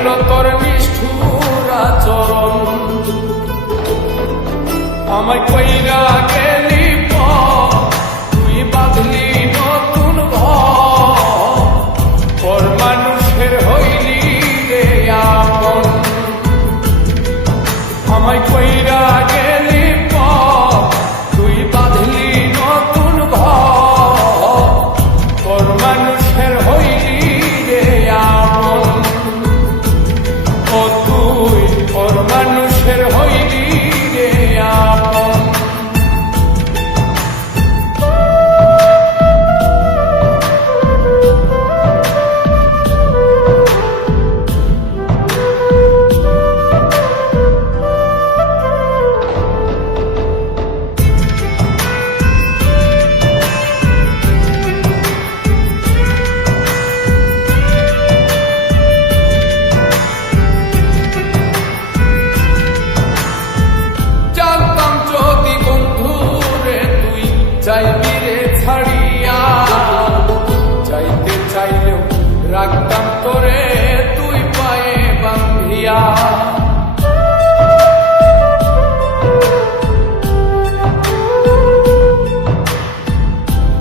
বুঝাইল তোর নিষ্ঠুর আচরণ। আমায় কইরা গেলি তুই বাঁধলি নতুন ঘর, পর মানুষের হইলি রে আপন। আমায় কইরা গেলি তুই বাঁধলি নতুন ঘর, পর মানুষের হইলি রে আপন। ও তুই পর মানুষের হইলি রে আপন। যাইবি রে ছাড়িয়া, যাইতে চাইলেও রাখতাম তোরে তুই পায়ে বান্ধিয়া।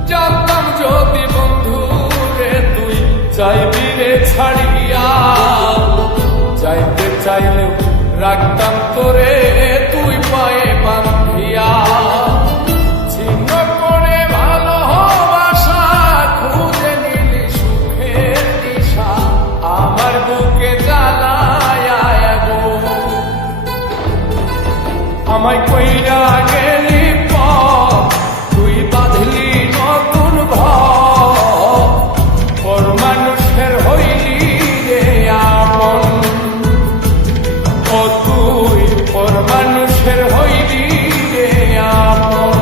জানতাম যদি বন্ধু রে তুই যাইবি রে ছাড়িয়া, যাইতে চাইলেও রাখতাম তোরে তুই পায়ে বান্ধিয়া। আমায় কইরা গেলি তুই বাঁধলি নতুন ঘর, পর মানুষের হইলি রে আপন। ও তুই পর মানুষের হইলি রে আপন।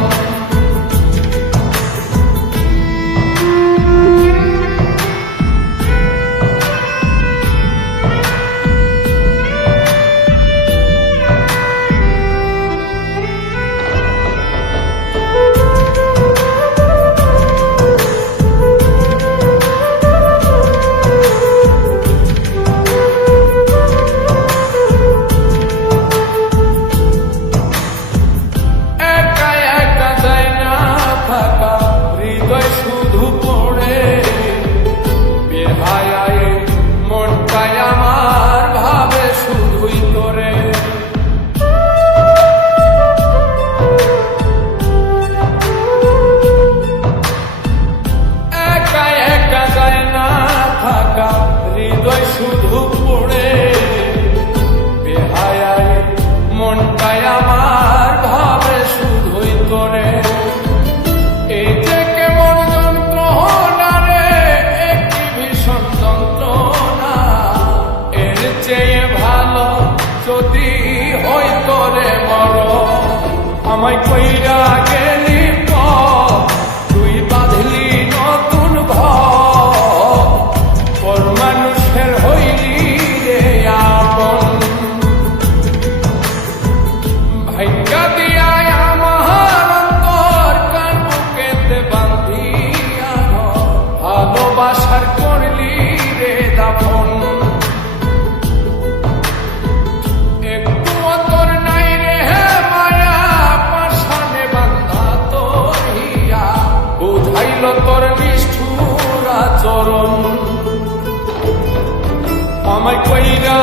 হৃদয় শুধু পড়ে বেহায়ায় মনটাই আমার ভাবে শুধুই তোরে। এই যে কেমন যন্ত্রণা রে, একটি ভীষণ যন্ত্রণা, এর চেয়ে ভালো যদি হই তোরে বড়। আমায় কইরা গেলি তুই বাঁধলি নতুন ঘর, পর মানুষের হইলি রে আপন। ভাগ্যা দিয়া আমার অন্তর কার বুকেতে বান্ধিয়া, ভালোবাসার করলি রে দাফন। একটু তোর নাই রে মায়া, পাশানে বান্ধা তোর হিয়া, বুঝাইল তোর নিষ্ঠুর আচরণ। আমায় কইরা